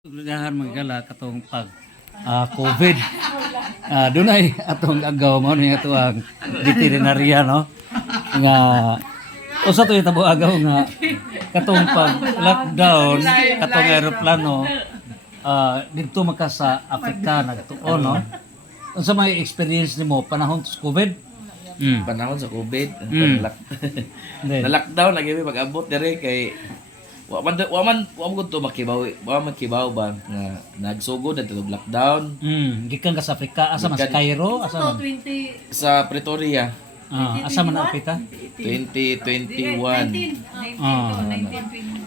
Ganahan magkala katong pag COVID. Dunay atong agaw mo ni ato ang veterinarya no. Nga usa to itabo agaw nga katong pag lockdown katong eroplano didto maka sa Africa nagtuon no. Unsa may experience nimo panahon sa COVID? Panahon sa COVID, Hindi. na-lockdown lagi mi pag-abot dire kay wa man gud to makibaw ba nga nagsugod na tulog lockdown Gikan ka sa Africa asa man sa Cairo asa man? sa Pretoria Asa man na Africa? 2021.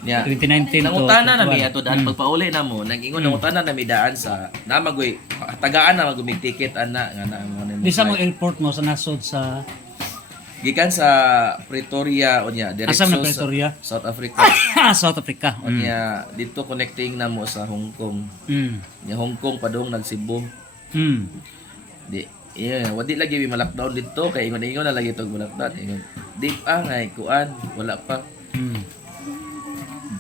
Yeah. 2019 to Nangutana na mi 21. ato daan pagpauli na mo, nag-ingon nangutana na mi daan sa namagoy tagaan na magumig ticket ana nga na mo. Di sa mo airport mo sa nasod sa Gikan sa Pretoria unya asa man na diretso Pretoria? sa South Africa. South Africa. Unya dito connecting na mo sa Hong Kong. Nya Hong Kong padung nagsibo. Di wadi lagi mi ma-lockdown dito kay ingon na lagi tog ma-lockdown. Ingon. Di ngay kuan wala pa.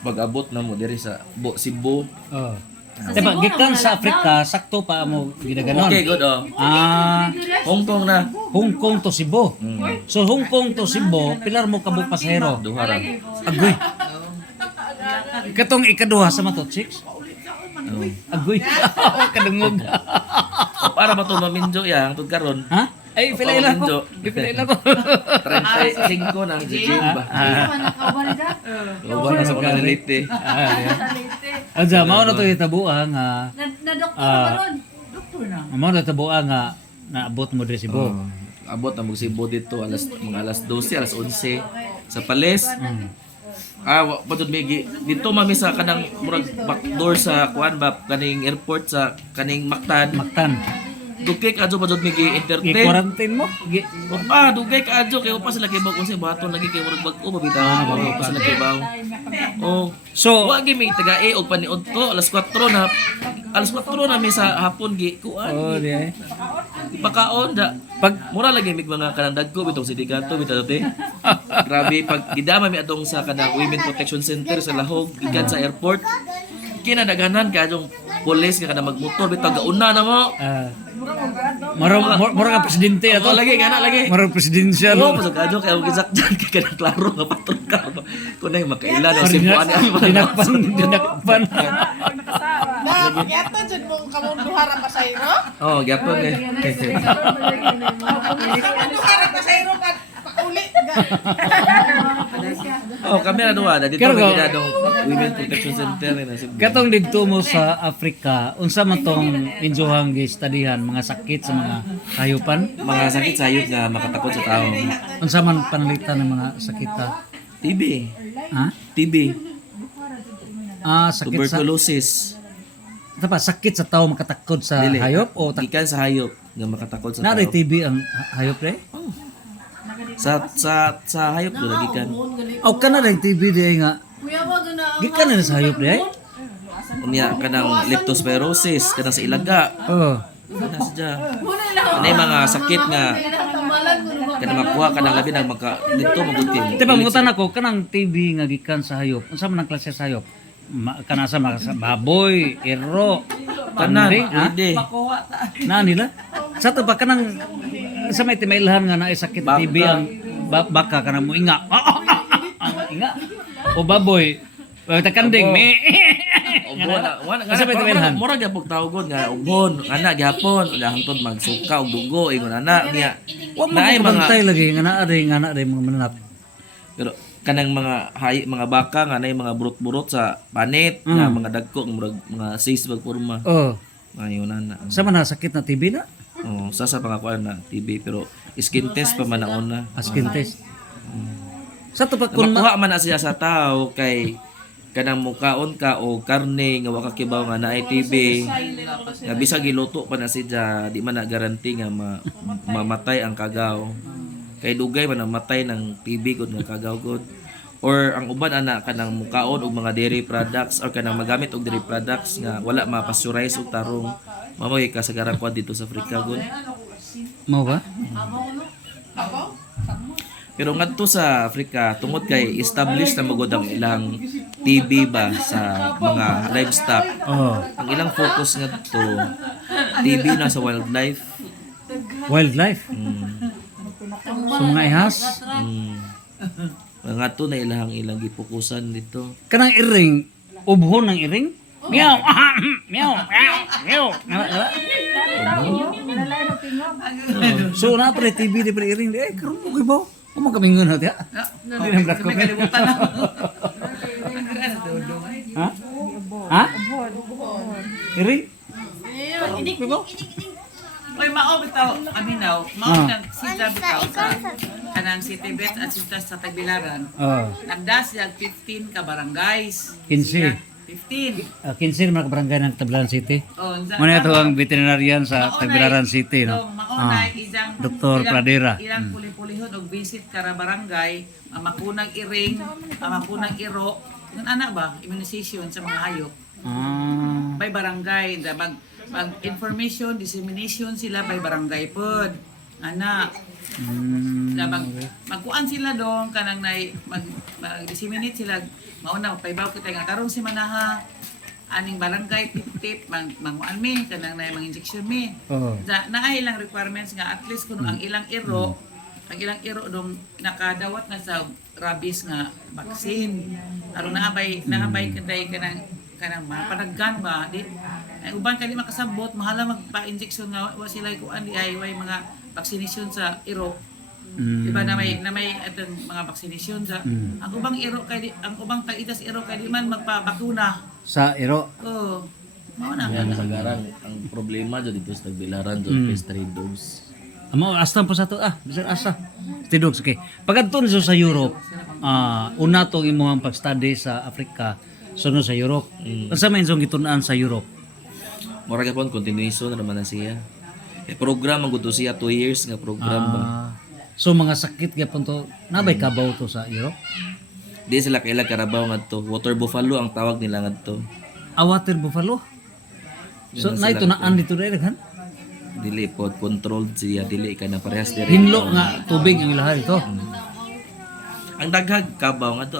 Pag-abot na mo diri sa Cebu. Oh. Diba, gikan sa Africa, sakto pa mo ginaganon. Okay, good oh. Hong Kong na. Hong Kong to Cebu. So Hong Kong to Cebu, pilar mo kabog pasahero. Duha ra. Agoy. Katong ikaduha sa mato, chicks. Agoy. Kadungog. Para ba to maminjo ya hangtod karon? Ha? Ay, pilay lang ko. Pilay lang ko. 35 na gym ba. Uban na sa mga relate. Adja, mao na to hitabo nga Na-doktor ba ron? Doktor na. mao na hitabo nga naabot mo diri Cebu. Abot na mo Cebu dito mga alas 12, alas 11 sa Pales. Padud mi dito mami sa kanang murag backdoor sa kuan ba kaning airport sa kaning Mactan. Maktan. Dugay ka adto padud mi entertain. I-quarantine mo. Dugay ka adto kay upa sila kay baw kun sa baton lagi kay murag bag-o mabitaw upa sila kay baw. So, Wa gi mi taga og paniud ko alas 4 na. Alas 4 na mi sa hapon gi kuan. di ay. Pakaon da. Pag Mura lagi mig mga kanang dagko bitong sindikato bitaw te. Grabe pag gidama mi atong sa kanang Women Protection Center sa Lahog gikan sa airport. Kinadaganan ka adong pulis nga kada magmotor bitaw gauna na mo. moro ka presidente ato. Lagi kana lagi. Moro presidensyal. Oo, pasok ka kay og gizakjan kay kanang klaro nga patron ka. Kunay makailan ang simpuan ni Dinakpan. Na, yato dyan mong kamunduhara pa sa iro? Oh, gyapon eh. Kamunduhara pa sa iro pa pauli. Oh, kami na duwa na dito Pero kami go. na dong Women Protection Center na Cebu. Katong didto mo sa Africa, unsa man tong injuhang gistudihan mga sakit sa mga hayupan? Mga sakit sa hayop nga makatakot sa tao. Unsa man panalitan ng mga sakita? TB, Ha? TB, Sakit sa tuberculosis. sakit sa tao makatakod sa Dili. hayop o Gikan sa hayop nga makatakot sa tao. nari TB ang hayop re? Sa hayop do gikan. O kana rin TB di nga Kuya, wag na. gikan na sa hayop re? Unya kanang leptospirosis kanang sa ilaga. Oh. Kana sadya. Muna lang. Kanay mga sakit nga Tamalan mo na. kanang makuha kanang labi nang maka dito mabutin. Diba mutan ako kanang TB nga gikan sa hayop. Unsa man ang klase sa hayop? Kana sa mga baboy, ero, Tanan, kanding, ha? pwede. Na nila? Sa to pa kanang sa may timailhan nga naay sakit Baka. TB ang baka kanang mo inga. Inga. O baboy, takanding Obo. me. Ubon na. Asa may timailhan? Mura gyapon tawgon nga ubon. Ana gyapon ulah hangtod magsuka og dugo ingon ana niya. Wa mo Naay bantay mga lagi nga naa rin mga mananap. pero kanang mga baka nga naay mga burot-burot sa panit nga mga dagko murag mga sis bag porma. Oh, Ngayon ana. sa man na sakit na TB na? Sa pangakuan na TB pero skin test pa man na una. Skin test. Sa to pa kun Makuha man na siya sa tao kay kanang mukaon ka o karne nga wa ka kibaw nga naay TB nga bisag giluto pa na siya di man na garanti nga mamatay ang kagaw kay dugay man namatay ng TB gud nga kagaw gud or ang uban ana kanang mukaon og mga dairy products or kanang magamit og dairy products nga wala ma-pasteurize og tarong mamoy kasagaran ko dito sa Africa gud. mo ba? Pero ngadto sa Africa tungod kay established na magud ang ilang TB ba sa mga livestock. Oh, Ang ilang focus nga to TB na sa wildlife. wildlife. So mga ihas. Mga to na ilang gipukusan dito. Kanang iring, ubhon ng iring. Meow, meow, meow, meow. So na pre TV di pre iring, karon mo kay ba? Mo kamingon na tiya. Di nang black coffee. Kalimutan na. Ha? Ha? Iring? Oy, mao bitaw, aminaw. Mao nang sita bitaw sa kanang City Bet at sita sa Tagbilaran. Oh, Nagdas yang 15 ka barangays. 15. 15. 15 mga kabarangay ng Tablaran City. Oh, Muna ito ang veterinarian sa Tagbilaran City, no? Maunay isang Dr. Pradera. Ilang puli-pulihon og visit kara barangay, ang makunang iring, ang makunang iro, ngan ana ba immunization sa mga hayop. Ah. By barangay, da mag information dissemination sila by barangay pod. Ana, na magkuan sila dong kanang mag-disseminate sila mauna paibaw kita nga karong si manaha aning barangay tip manguan mi kanang nay mga injection mi. Oh. Naay ilang requirements nga at least kuno ang ilang iro dong nakadawat na sa rabies nga vaccine. Aron naabay kanday kanang mapanaggan ba di ay uban kali makasabot mahala magpa-injection nga wa sila kuan di ay way mga vaccination sa iro. Diba na may atong mga vaccination sa ang ubang iro kay ang ubang tagitas iro kay di man magpabakuna. Sa iro. Oh. Mao na. Yan kasagaran ang problema dyan dito sa Tagbilaran dyan kay stray dogs. Amo astan po sa to bisan asa. Tidogs okay. Pagadton sa Europe, una tong imong pag-study sa Africa, sunod sa Europe. Unsa may insong gitun-an sa Europe? Mura gyapon continuation na naman na siya. Program ang gusto siya 2 years nga program ba. So mga sakit gyapon to, nabay kabaw to sa Europe? Di sila kaila karabaw ngadto. Water buffalo ang tawag nila ngadto. Water buffalo. So Yun na sila ito na andi to dere Dili pod controlled siya dili ka na parehas diri. Hinlo nga tubig ang ilaha ito. Ang daghag kabaw nga to